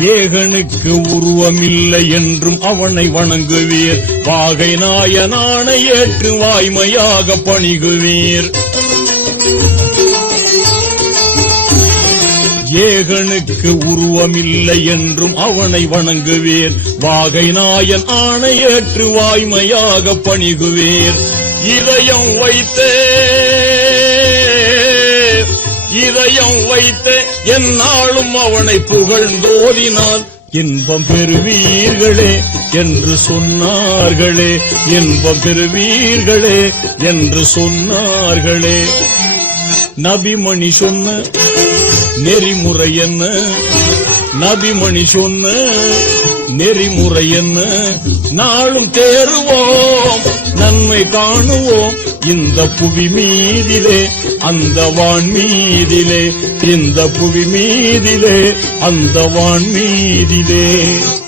ஏகனுக்கு உருவமில்லை என்றும் அவனை வணங்குவீர். வாகை நாயனான ஏற்று வாய்மையாக பணிகுவீர். ஏகனுக்கு உருவமில்லை என்றும் அவனை வணங்குவீர். வாகை நாயன் ஆணை ஏற்று வாய்மையாக பணிகுவீர். இதயம் வைத்த எந்நாளும் அவனை புகழ்ந்தோதினால் இன்பம் பெறுவீர்களே என்று சொன்னார்களே. இன்பம் பெறுவீர்களே என்று சொன்னார்களே. நபிமணி சொன்ன நெறிமுறை என்ன? நபிமணி சொன்ன நெறிமுறை என்ன? நாளும் தேறுவோம், நன்மை காணுவோம் இந்த புவி மீதிலே அந்த வான் மீதிலே. இந்த புவி மீதிலே அந்த வான் மீதிலே.